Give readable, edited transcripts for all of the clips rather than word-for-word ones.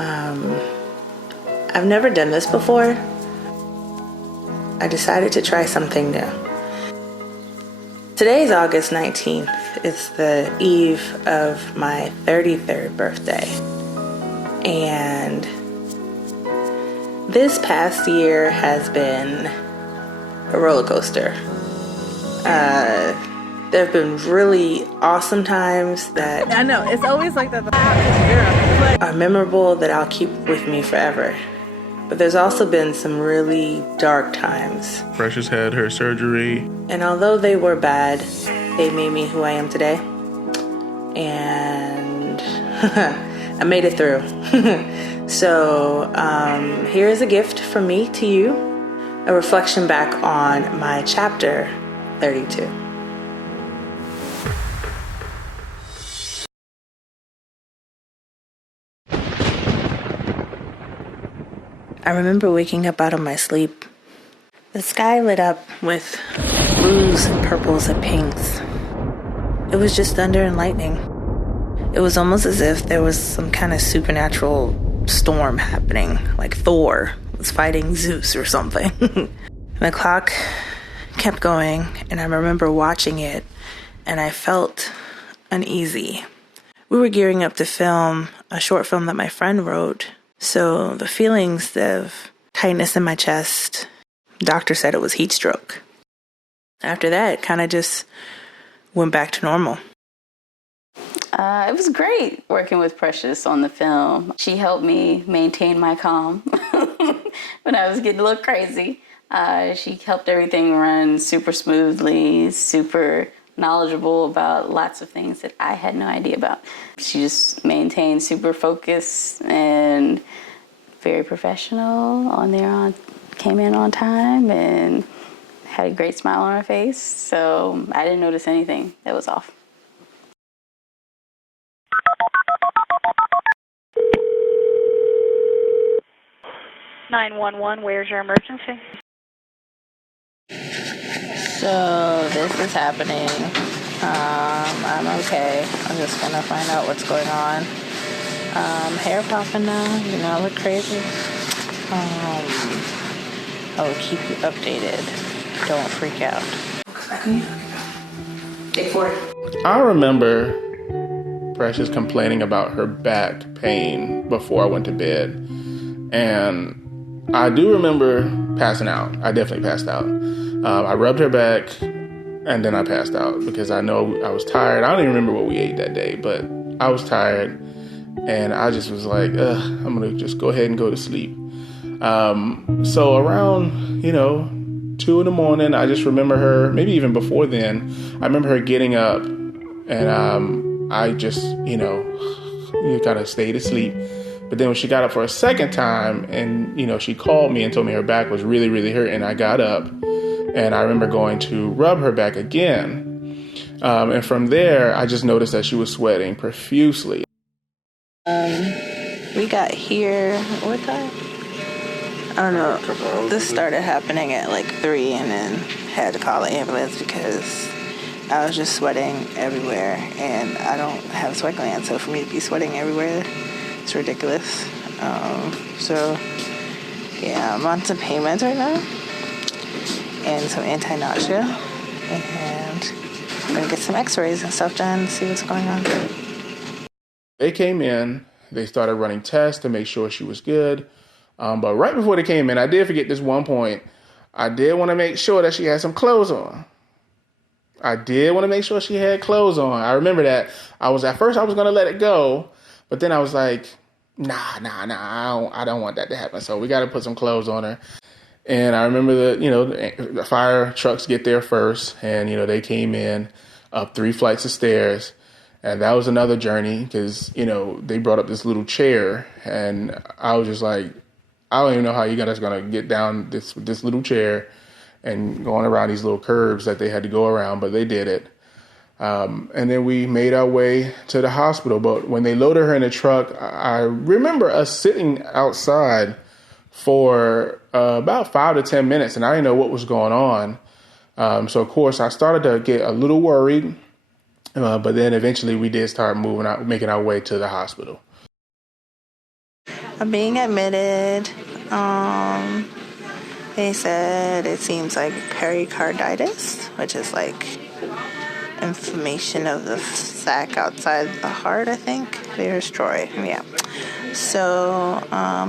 I've never done this before. I decided to try something new. Today's August 19th. It's the eve of my 33rd birthday. And this past year has been a roller coaster. There have been really awesome times that I know, it's always like that. Are memorable that I'll keep with me forever. But there's also been some really dark times. Precious had her surgery. And although they were bad, they made me who I am today. And I made it through. So here's a gift from me to you, a reflection back on my chapter 32. I remember waking up out of my sleep. The sky lit up with blues and purples and pinks. It was just thunder and lightning. It was almost as if there was some kind of supernatural storm happening, like Thor was fighting Zeus or something. The clock kept going, and I remember watching it, and I felt uneasy. We were gearing up to film a short film that my friend wrote, so the feelings of tightness in my chest, doctor said it was heat stroke. After that, it kind of just went back to normal. It was great working with Precious on the film. She helped me maintain my calm when I was getting a little crazy. She helped everything run super smoothly, super knowledgeable about lots of things that I had no idea about. She just maintained super focus and very professional came in on time and had a great smile on her face. So I didn't notice anything that was off. (911) Where's your emergency? So this is happening. I'm okay. I'm just gonna find out what's going on. Hair popping now, I look crazy. I will keep you updated. Don't freak out. Take 4. I remember Precious complaining about her back pain before I went to bed. And I do remember passing out. I definitely passed out. I rubbed her back and then I passed out because I know I was tired. I don't even remember what we ate that day, but I was tired and I just was like, I'm going to just go ahead and go to sleep. So around, 2 in the morning, I just remember her, maybe even before then, I remember her getting up and I just, kind of stayed asleep. But then when she got up for a second time and, she called me and told me her back was really, really hurting, I got up and I remember going to rub her back again. And from there, I just noticed that she was sweating profusely. We got here, what time? I don't know. This started happening at like 3 and then had to call an ambulance because I was just sweating everywhere and I don't have sweat glands. So for me to be sweating everywhere, it's ridiculous. I'm on some pain meds right now and some anti-nausea, and I'm gonna get some x-rays and stuff done and see what's going on. They came in, they started running tests to make sure she was good. But right before they came in, I did forget this one point. I did want to make sure that she had some clothes on. I did want to make sure she had clothes on. I remember that. At first I was going to let it go, but then I was like, nah, I don't want that to happen. So we got to put some clothes on her. And I remember the fire trucks get there first, and, they came in up 3 flights of stairs. And that was another journey because, they brought up this little chair, and I was just like, I don't even know how you guys going to get down this little chair and going around these little curves that they had to go around, but they did it. And then we made our way to the hospital. But when they loaded her in the truck, I remember us sitting outside for about 5 to 10 minutes, and I didn't know what was going on. So, of course, I started to get a little worried, but then eventually we did start making our way to the hospital. I'm being admitted. They said it seems like pericarditis, which is like inflammation of the sac outside the heart, I think. There's Troy, yeah. So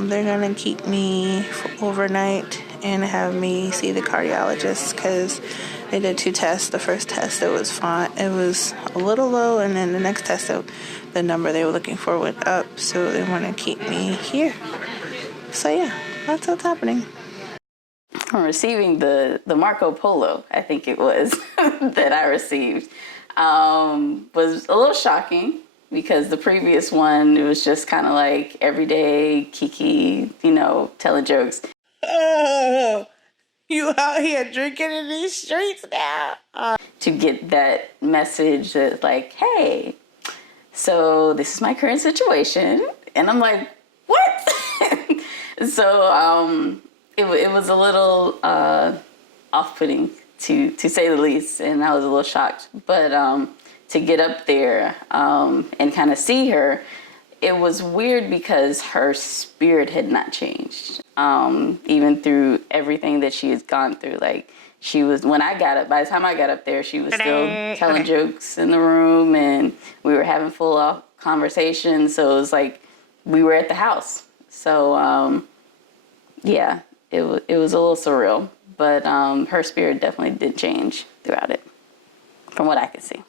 they're going to keep me overnight and have me see the cardiologist because they did 2 tests. The first test, it was fine. It was a little low, and then the next test, the number they were looking for went up, so they want to keep me here. So yeah, that's what's happening. I'm receiving the Marco Polo, I think it was, that I received, was a little shocking because the previous one, it was just kind of like everyday Kiki, telling jokes. Oh, you out here drinking in these streets now? To get that message that like, hey, so this is my current situation. And I'm like, what? So it was a little off-putting to say the least, and I was a little shocked. But to get up there and kind of see her, it was weird because her spirit had not changed, even through everything that she has gone through. Like, she was, when I got up, by the time I got up there, she was still telling jokes in the room, and we were having full conversations. So it was like we were at the house. So yeah, it was a little surreal, but her spirit definitely did change throughout it, from what I could see.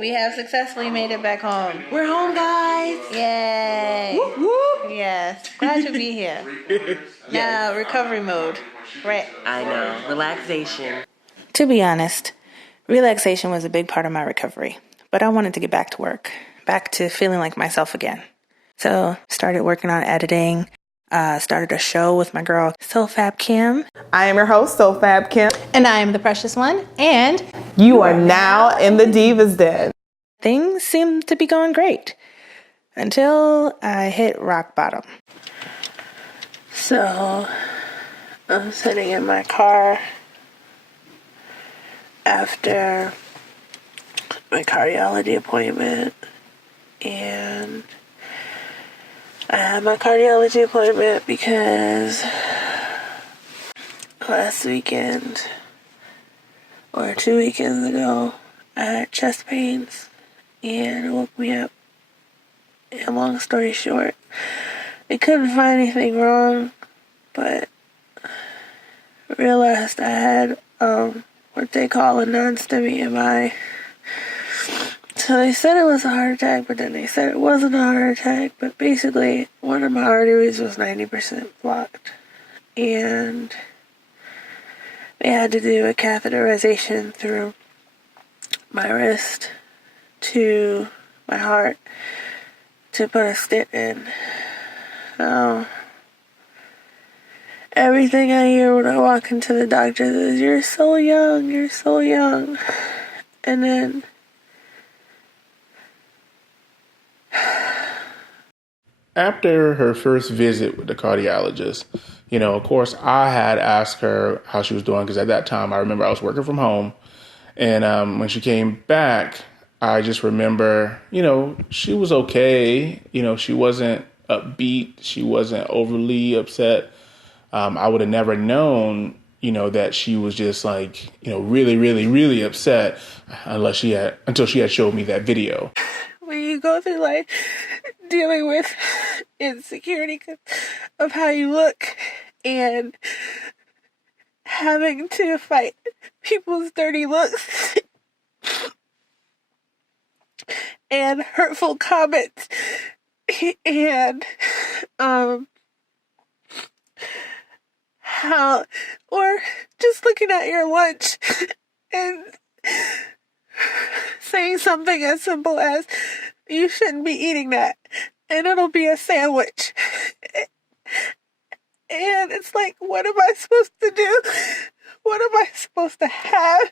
We have successfully made it back home. We're home, guys. Yay. Whoop, whoop. Yes. Glad to be here. Now, recovery mode. Right. I know. Relaxation. To be honest, relaxation was a big part of my recovery. But I wanted to get back to work. Back to feeling like myself again. So, started working on editing. Started a show with my girl, SoFab Kim. I am your host, SoFab Kim. And I am the Precious One. And you are now in the Divas Den. Things seemed to be going great until I hit rock bottom. So, I'm sitting in my car after my cardiology appointment, and I had my cardiology appointment because last weekend, or 2 weekends ago, I had chest pains and it woke me up. And long story short, they couldn't find anything wrong, but realized I had what they call a non-STEMI MI. So they said it was a heart attack, but then they said it wasn't a heart attack. But basically, one of my arteries was 90% blocked. And they had to do a catheterization through my wrist to my heart to put a stent in. So everything I hear when I walk into the doctor is, "You're so young, you're so young." And then after her first visit with the cardiologist, of course, I had asked her how she was doing because at that time I remember I was working from home. And when she came back, I just remember, she was okay. She wasn't upbeat. She wasn't overly upset. I would have never known, that she was just like, really, really, really upset until she had showed me that video. When you go through life dealing with insecurity of how you look and having to fight people's dirty looks and hurtful comments and how, or just looking at your lunch and saying something as simple as, "You shouldn't be eating that," and it'll be a sandwich. And it's like, what am I supposed to do? What am I supposed to have?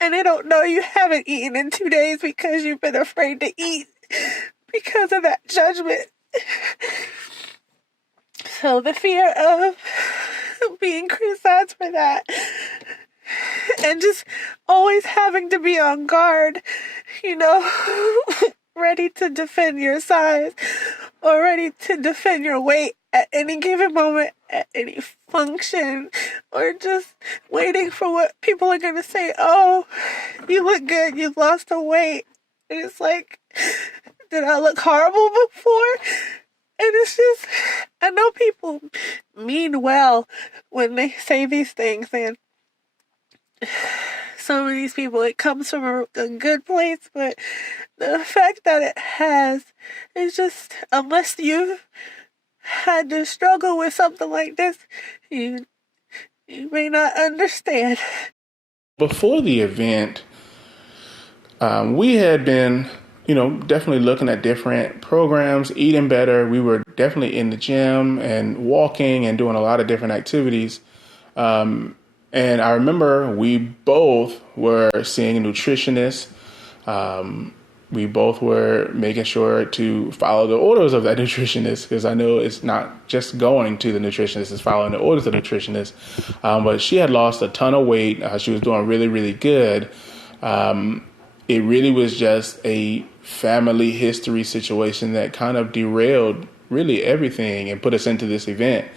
And they don't know you haven't eaten in 2 days because you've been afraid to eat because of that judgment. So the fear of being criticized for that, and just always having to be on guard, ready to defend your size or ready to defend your weight at any given moment, at any function, or just waiting for what people are going to say. Oh, you look good, you've lost the weight. And it's like, did I look horrible before? And it's just, I know people mean well when they say these things, and some of these people, it comes from a good place, but the effect that it has is just, unless you've had to struggle with something like this, you may not understand. Before the event, we had been, definitely looking at different programs, eating better. We were definitely in the gym and walking and doing a lot of different activities. And I remember we both were seeing a nutritionist. We both were making sure to follow the orders of that nutritionist, because I know it's not just going to the nutritionist, it's following the orders of the nutritionist. But she had lost a ton of weight. She was doing really, really good. It really was just a family history situation that kind of derailed really everything and put us into this event.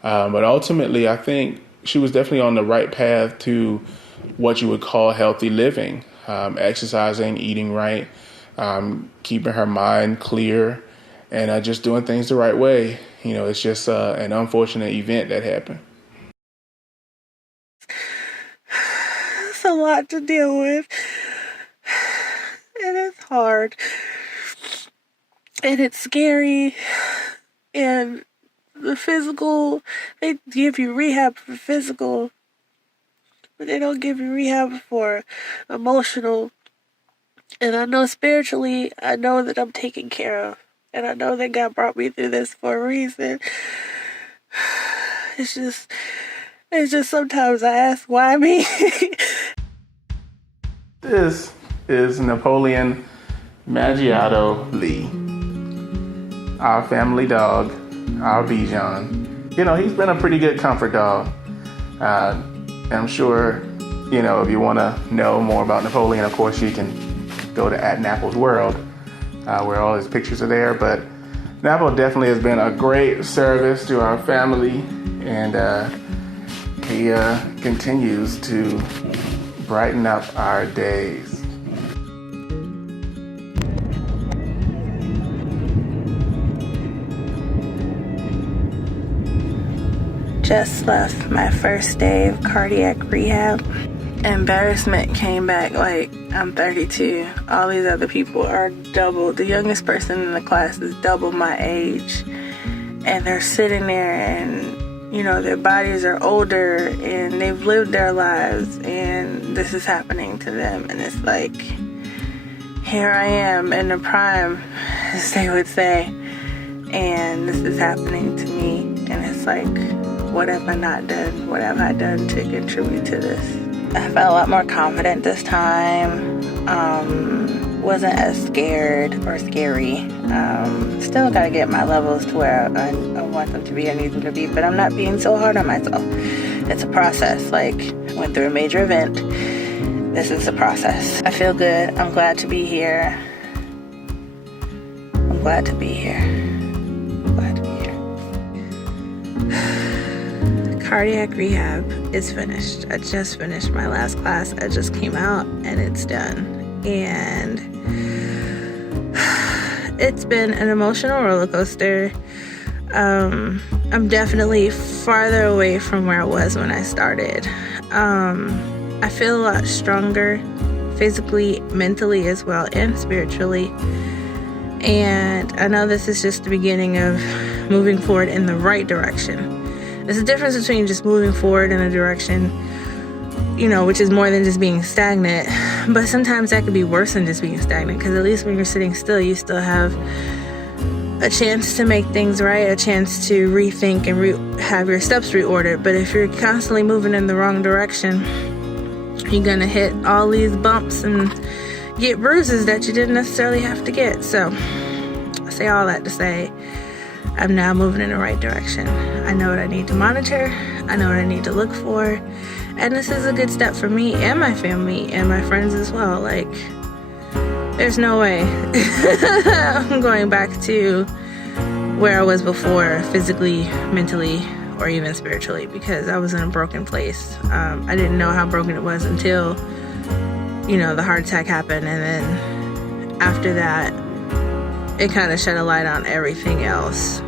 But ultimately, I think she was definitely on the right path to what you would call healthy living, exercising, eating right, keeping her mind clear, and just doing things the right way. It's just an unfortunate event that happened. It's a lot to deal with. And it's hard. And it's scary. And the physical, they give you rehab for physical, but they don't give you rehab for emotional. And I know spiritually, I know that I'm taken care of. And I know that God brought me through this for a reason. It's just sometimes I ask, why me? This is Napoleon Maggiato Lee, our family dog, our Bijan. He's been a pretty good comfort dog. I'm sure, if you want to know more about Napoleon, of course, you can go to @NapplesWorld, where all his pictures are there. But Napple definitely has been a great service to our family, and he continues to brighten up our days. Just left my first day of cardiac rehab. Embarrassment came back like I'm 32. All these other people are double. The youngest person in the class is double my age. And they're sitting there and, their bodies are older and they've lived their lives and this is happening to them. And it's like, here I am in the prime, as they would say, and this is happening to me. And it's like, what have I not done? What have I done to contribute to this? I felt a lot more confident this time. Wasn't as scared or scary. Still gotta get my levels to where I want them to be, I need them to be, but I'm not being so hard on myself. It's a process. Like, I went through a major event. This is a process. I feel good. I'm glad to be here. I'm glad to be here. I'm glad to be here. Cardiac rehab is finished. I just finished my last class. I just came out and it's done. And it's been an emotional roller coaster. I'm definitely farther away from where I was when I started. I feel a lot stronger physically, mentally as well, and spiritually. And I know this is just the beginning of moving forward in the right direction. There's a difference between just moving forward in a direction, which is more than just being stagnant. But sometimes that could be worse than just being stagnant, because at least when you're sitting still, you still have a chance to make things right, a chance to rethink and have your steps reordered. But if you're constantly moving in the wrong direction, you're gonna hit all these bumps and get bruises that you didn't necessarily have to get. So I say all that to say I'm now moving in the right direction. I know what I need to monitor. I know what I need to look for. And this is a good step for me and my family and my friends as well. Like, There's no way I'm going back to where I was before, physically, mentally, or even spiritually, because I was in a broken place. I didn't know how broken it was until, the heart attack happened, and then after that, it kind of shed a light on everything else.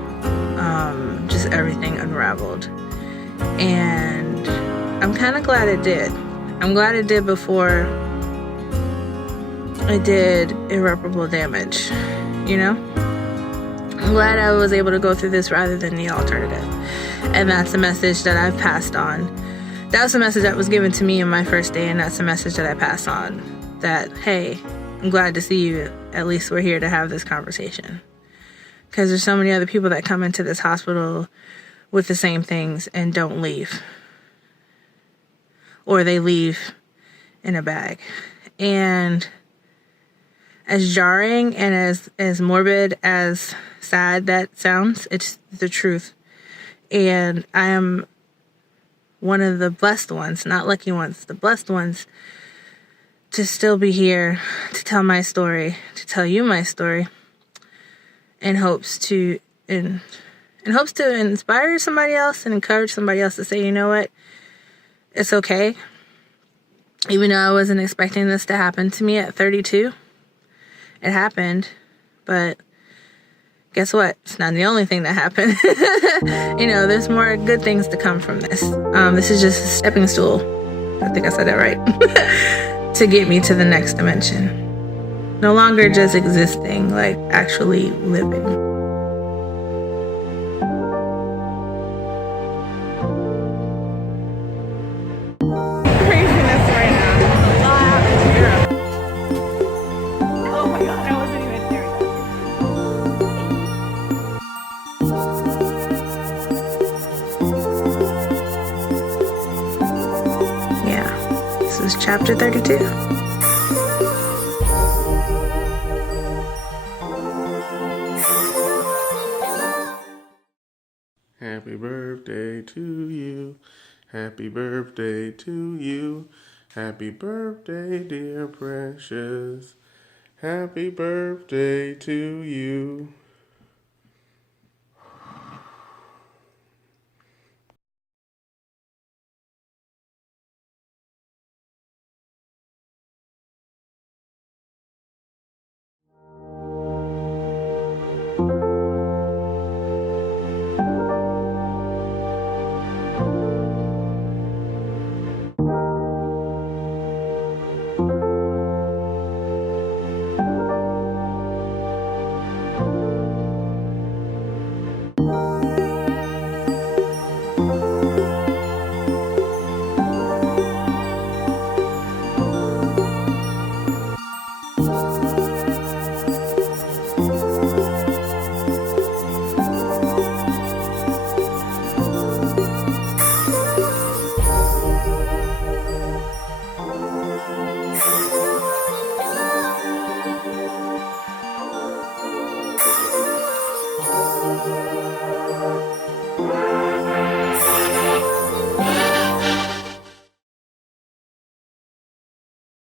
Just everything unraveled. And I'm kind of glad it did. I'm glad it did before it did irreparable damage, I'm glad I was able to go through this rather than the alternative. And that's the message that I've passed on. That was the message that was given to me in my first day, and that's the message that I passed on. That, hey, I'm glad to see you. At least we're here to have this conversation. Because there's so many other people that come into this hospital with the same things and don't leave. Or they leave in a bag. And as jarring and as morbid, as sad that sounds, it's the truth. And I am one of the blessed ones, not lucky ones, the blessed ones, to still be here, to tell my story, to tell you my story, in hopes to inspire somebody else and encourage somebody else to say, you know what, it's okay. Even though I wasn't expecting this to happen to me at 32, it happened, but guess what? It's not the only thing that happened. There's more good things to come from this. This is just a stepping stool. I think I said that right. To get me to the next dimension. No longer just existing, like actually living. This is chapter 32. Happy birthday to you. Happy birthday to you. Happy birthday, dear Precious. Happy birthday to you.